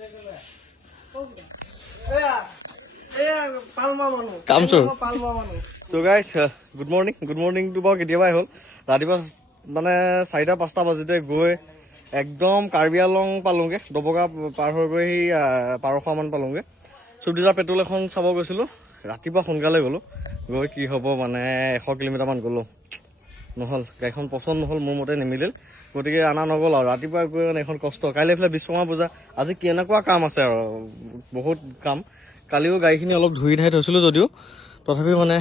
So guys, good morning to বাৰু কেতিয়াবাই হ'ল ৰাতিপুৱা মানে 4-5টা বাজিতে গৈ একদম কাৰ্বি আলং পালোগে দবকা পাৰ হৈ গৈ সেই পাৰখোৱামান পালোগে চুবডিজাৰ পেট্ৰল এখন চাব গৈছিলো ৰাতিপুৱা সোনকালে গলো গৈ কি হ'ব মানে 100 কিলোমিটাৰ মান গলো নহল গাড়ীখন পছন্দ নহল মোৰ মতে নিমিলিল গতিকে আনা নগল আৰু ৰাতিপুৱা গৈ এখন কষ্ট কাইলৈ ফেলে বিশ্বকৰ্মা পূজা আজি কেনেকুৱা কাম আছে আৰু বহুত কাম কালিও গাড়ীখিনি অলপ ধুই ধাই থৈছিলো যদিও তথাপি মানে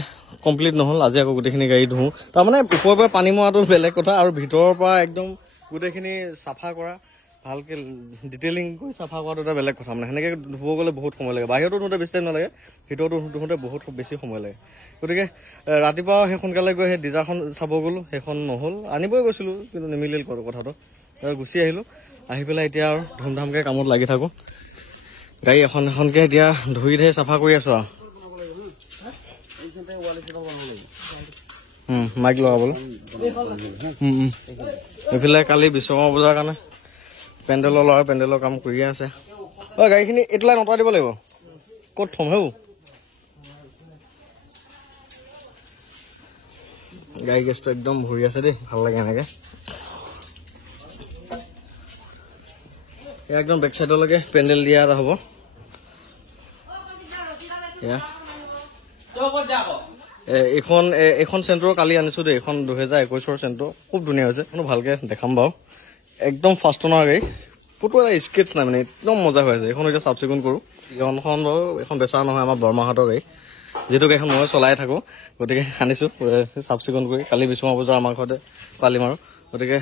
কমপ্লিট নহল আজি আকৌ গোটেইখিনি গাড়ী ধুও তাৰমানে ওপৰৰ পৰা পানী মৰাটো বেলেগ কথা আৰু ভিতৰৰ পৰা একদম গোটেইখিনি চাফা কৰা ভালকে ডিটেইলিং কৰি চাফা কৰাটো এটা বেলেগ কথা মানে সেনেকে ধুব গ'লে বহুত সময় লাগে বাহিৰতো ধুওঁতে বেছি টাইম নালাগে ভিতৰতো ধুওঁতে বহুত বেছি সময় লাগে গতিকে ৰাতিপুৱা সেই সোনকালে গৈ সেই ডিজাৰখন চাব গ'লো সেইখন নহ'ল আনিবই গৈছিলো কিন্তু নিমিলিল কথাটো গুচি আহিলো আহি পেলাই এতিয়া আৰু ধুমধামকে কামত লাগি থাকো গাড়ী এখনকে এতিয়া ধুই ধাই চাফা কৰি আছো আৰু মাইক লগাবলৈ এইফালে কালি বিশ্বকৰ্মা পূজাৰ কাৰণে পেণ্ডেলৰ কাম কৰিয়ে আছে গাড়ীখিনি এইটো লাইন অঁতৰাই দিব লাগিব ক'ত থম হেও গাড়ী গেছটো একদম ভৰি আছে দেই ভাল লাগে এনেকে একদম বেক চাইডলৈকে পেণ্ডেল দিয়া এটা হ'ব এইখন চেণ্টাৰ কালি আনিছো দেই এইখন 2021ৰ চেণ্টাৰ খুব ধুনীয়া হৈছে ভালকে দেখাম বাৰু একদম ফাষ্ট অনাৰ গাড়ী ক'তো এটা স্কেটছ নাই মানে একদম মজা হৈ আছে এইখন এতিয়া চাফ চিকুণ কৰোঁ এইখন বাৰু এখন বেচা নহয় আমাৰ বৰমাহঁতৰ গাড়ী যিহেতু গাড়ীখন মই চলাই থাকো গতিকে আনিছো চাফ চিকুণ কৰি কালি বিশ্বকৰ্মা পূজা আমাৰ ঘৰতে পালিম আৰু গতিকে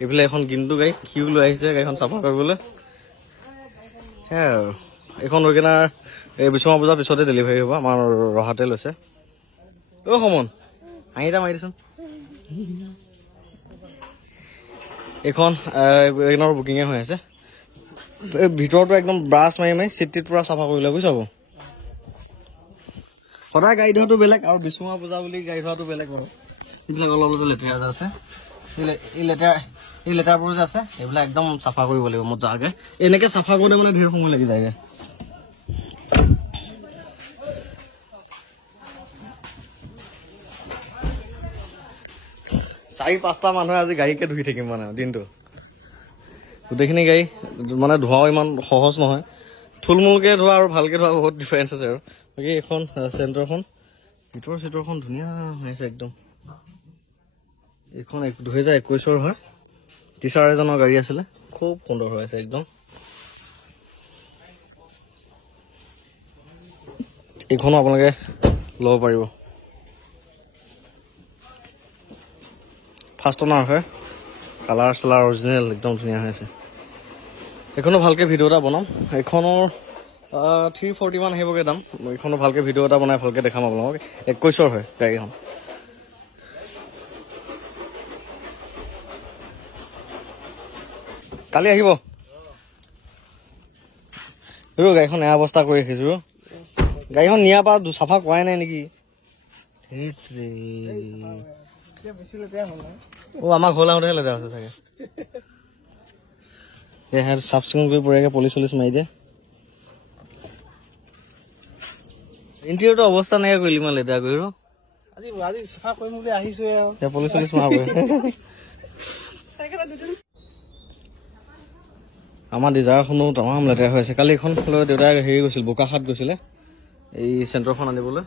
এইফালে এখন গিন্তু গাড়ী সিও লৈ আহিছে গাড়ীখন চাফা কৰিবলৈ সেয়াই আৰু এইখন লৈ কিনে এই বিশ্বকৰ্মা পূজাৰ পিছতে ডেলিভাৰী হ'ব আমাৰ ৰহাতে লৈছে সমন আহিটা মাৰি দেচোন এইখনৰ বুকিঙে হৈ আছে ভিতৰতো একদম ব্ৰাছ মাৰি চিট পুৰা চাফা কৰিলে বুজিছাব সদায় গাড়ী ধোৱাটো বেলেগ আৰু বিশ্বকৰ্মা পূজা বুলি গাড়ী ধোৱাটো বেলেগ বাৰু এইবিলাক অলপ লেতেৰা আছে এই লেতেৰাবোৰ যে আছে এইবিলাক একদম চাফা কৰিব লাগিব মজাকে এনেকে চাফা কৰোঁতে মানে ধেৰ সময় লাগি যায়গে 4-5টা মানুহে আজি গাড়ীকে ধুই থাকিম মানে দিনটো গোটেইখিনি গাড়ী মানে ধোৱাও ইমান সহজ নহয় থুলমূলকে ধোৱা আৰু ভালকে ধোৱা বহুত ডিফাৰেঞ্চ আছে আৰু বাকী এখন চেণ্টাৰখন ভিতৰখন ধুনীয়া হৈ আছে একদম এইখন 2021ৰ হয় টিচাৰ এজনৰ গাড়ী আছিলে খুব সুন্দৰ হৈ আছে একদম এইখনো আপোনালোকে ল'ব পাৰিব ফাৰ্ষ্ট অনাৰ হয় কালাৰ চালাৰ অৰিজিনেল একদম ধুনীয়া হৈ আছে এইখনো ভালকে ভিডিঅ' এটা বনাম এইখনৰ 340 মান আহিবগৈ দাম এইখনো ভালকে ভিডিঅ' এটা বনাই ভালকে দেখাম আপোনালোকক 21ৰ হয় গাড়ীখন কালি আহিব গাড়ীখন এয়া অৱস্থা কৰি ৰাখিছো গাড়ীখন নিয়াৰ পৰা চাফা কৰাই নাই নেকি আমাৰ ঘৰলৈ আহোঁতেহে লেতেৰা হৈছে চাগে চাফ চিকুণ কৰি বঢ়িয়াকে পলিচ মাৰি দিয়ে ইণ্টেৰিয়ৰটো অৱস্থা নাইকিয়া কৰিলি ইমান লেতেৰা কৰি আজি চাফা কৰিম বুলি আহিছো পলিচ মাৰাব আমাৰ ডিজাৰখনো তামাম লেতেৰা হৈ আছে কালি এখন দেউতাই হেৰি গৈছিল বোকাখাট গৈছিলে এই চেণ্টাৰখন আনিবলৈ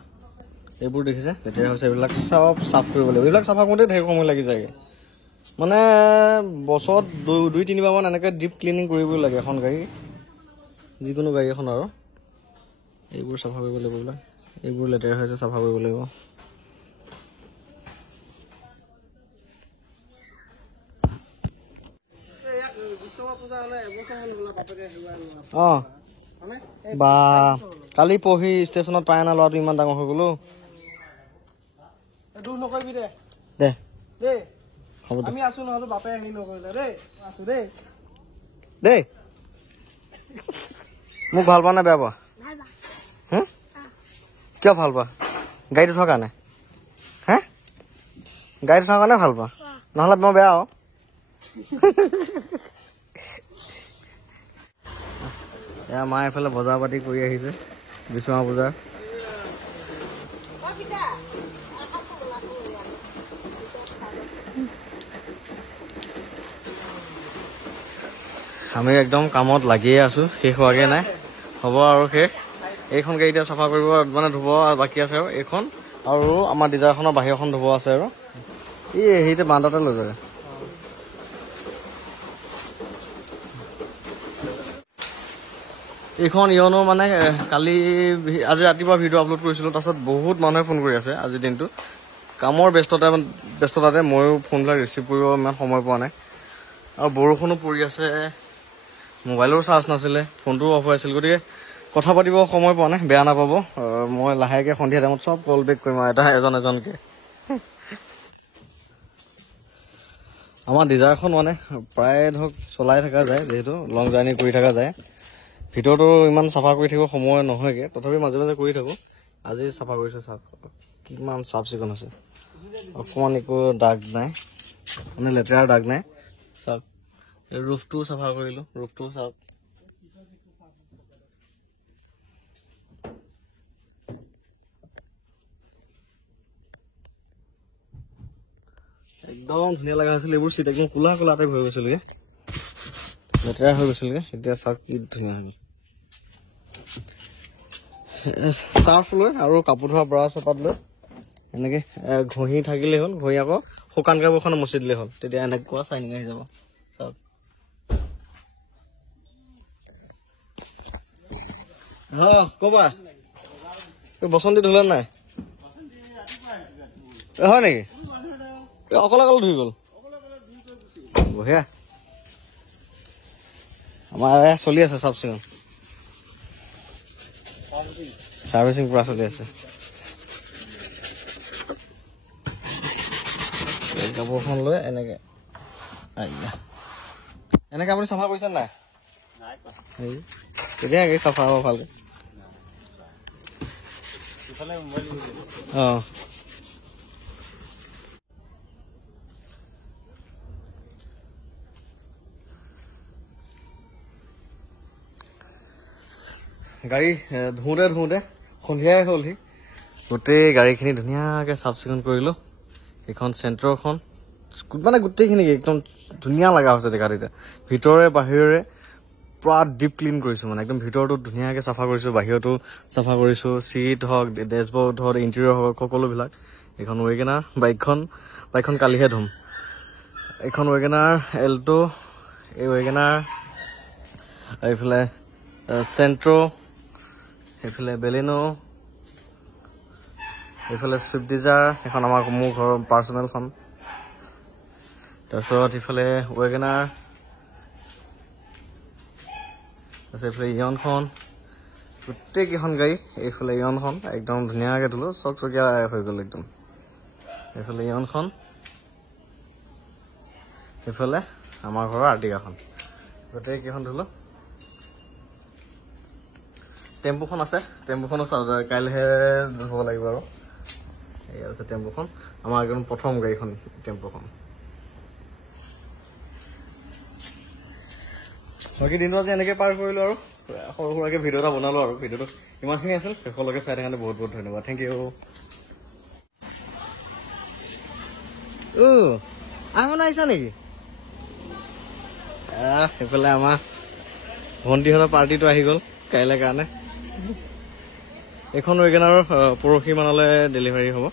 এইবোৰ দেখিছে লেতেৰা হৈছে এইবিলাক চব চাফ কৰিব লাগিব এইবিলাক চাফা কৰোঁতে ধেৰ সময় লাগি যায়গৈ মানে বছৰত 2-3 বাৰ মান এনেকৈ ডিপ ক্লিনিং কৰিবই লাগে এখন গাড়ী যিকোনো গাড়ী এখন আৰু এইবোৰ চাফা কৰিব লাগিব এইবোৰ লেতেৰা হৈছে চাফা কৰিব লাগিব বা কালি পঢ়ি ষ্টেচনত পাই না ল'ৰাটো ইমান ডাঙৰ হৈ গ'লো দে আমি আছো নহ'লে বাপে আহি নকৰিলে দেই মোক ভাল পোৱা নে বেয়া পোৱা কিয় ভাল পোৱা গাড়ীত উঠাৰ কাৰণে গাড়ীত উঠাৰ কাৰণে ভাল পোৱা নহ'লে মই বেয়া এয়া মা এফালে বজাৰ পাতি কৰি আহিছে বিশ্বকৰ্মা পূজাৰ। আমি একদম কামত লাগিয়ে আছো, শেষ হোৱাগে নাই, হ'ব আৰু শেষ। এইখন গাড়ী এতিয়া চাফা কৰিব মানে ধুব বাকী আছে আৰু এইখন আৰু আমাৰ ডিজাৰখনৰ বাহিৰখন ধুব আছে আৰু সেইতে বান্দাতে লৈ যায়। এইখন ইয়নো মানে কালি আজি ৰাতিপুৱা ভিডিঅ' আপলোড কৰিছিলোঁ, তাৰপিছত বহুত মানুহে ফোন কৰি আছে আজিৰ দিনটো। কামৰ ব্যস্ততাতে ময়ো ফোনবিলাক ৰিচিভ কৰিব ইমান সময় পোৱা নাই, আৰু বৰষুণো পৰি আছে, মোবাইলৰো চাৰ্জ নাছিলে, ফোনটোও অফ হৈ আছিল, গতিকে কথা পাতিব সময় পোৱা নাই, বেয়া নাপাব। মই লাহেকৈ সন্ধিয়া টাইমত চব কল বেক কৰিম আৰু এজন এজনকৈ। আমাৰ ডিজাৰখন মানে প্ৰায় ধৰক চলাই থকা যায়, যিহেতু লং জাৰ্ণি কৰি থকা যায়। ভিতৰতো ইমান চাফা কৰি থাকিব সময় নহয়গৈ, তথাপি মাজে মাজে কৰি থাকোঁ। আজি চাফা কৰিছোঁ, চাওক কিমান চাফ চিকুণ হৈছে, অকণমান একো দাগ নাই, মানে লেতেৰা দাগ নাই। চাওক ৰুফটোও চাফা কৰিলোঁ, ৰুফটোও চাওক। একদম ধুনীয়া লগা হৈছিল, এইবোৰ চিট একদম কোলা কোলা টাইপ হৈ গৈছিলগৈ, লেতেৰা হৈ গৈছিলগৈ। এতিয়া চাওক কি ধুনীয়া হৈ গ'ল। চাৰ্ফ লৈ আৰু কাপোৰ ধোৱা ব্ৰাছ এপাত লৈ এনেকৈ ঘঁহি থাকিলেই হ'ল, ঘঁহি আকৌ শুকান কাপোৰখন মচি দিলেই হ'ল, তেতিয়া এনেকুৱা চাইনিং আহি যাব। চাওক ক'বা বসন্তী ধুলে নাই? হয় নেকি? অকলে অকলে ধুই গ'ল, বঢ়িয়া। আমাৰ চলি আছে চাফ চিকুণ, চাৰ্ভিচিং পুৰা চলি আছে। কাপোৰখন লৈ এনেকে এনেকে আপুনি চাফা কৰিছে নাই? তেতিয়া চাফা হ'ব ভালকে। অঁ গাড়ী ধুওঁতে ধুওঁতে সন্ধিয়াই হ'লহি, গোটেই গাড়ীখিনি ধুনীয়াকৈ চাফ চিকুণ কৰিলোঁ। এইখন চেণ্ট্ৰখন মানে গোটেইখিনি একদম ধুনীয়া লগা হৈছে জেগাত। এতিয়া ভিতৰে বাহিৰে পুৰা ডিপ ক্লিন কৰিছোঁ, মানে একদম ভিতৰতো ধুনীয়াকৈ চাফা কৰিছোঁ, বাহিৰতো চাফা কৰিছোঁ, চিট হওক, ডেছবৰ্ড হওক, ইণ্টেৰিয়ৰ হওক, সকলোবিলাক। এইখন ৱেগনাৰ বাইকখন কালিহে ধুম। এইখন ৱেগনাৰ এল্ট', এই ৱেগনাৰ, এইফালে চেণ্ট্ৰ', এইফালে বেলেনো, এইফালে চুইফ্ট ডিজাৰ, এখন মোৰ ঘৰৰ পাৰ্চনেলখন, তাৰপিছত ইফালে ৱেগনাৰ, তাৰপিছত এইফালে ইয়নখন, গোটেইকেইখন গাড়ী। এইফালে ইয়নখন একদম ধুনীয়াকৈ ধুলোঁ, চকচকীয়া হৈ গ'ল একদম। এইফালে ইয়নখন, এইফালে আমাৰ ঘৰৰ আৰ্টিকাখন, গোটেইকেইখন ধুলোঁ। টেম্পুখন আছে, টেম্পুখনো কাইলৈহে ধুব লাগিব আৰু। এয়া আছে টেম্পুখন, আমাৰ একদম প্ৰথম গাড়ীখন টেম্পুখন। বাকী দিনটো আজি এনেকৈ পাৰ কৰিলোঁ আৰু সৰু সুৰাকৈ ভিডিঅ' এটা বনালোঁ আৰু ভিডিঅ'টো ইমানখিনি আছিল। শেষলৈকে চাই থকাৰ কাৰণে বহুত বহুত ধন্যবাদ, থেংক ইউ। আহোঁ আহিছা নেকি? সেইফালে আমাৰ ভণ্টিহঁতৰ পাৰ্টিটো আহি গ'ল কাইলৈ কাৰণে। এইখন ৱেগনাৰৰ পৰহি মানলৈ ডেলিভাৰী হ'ব।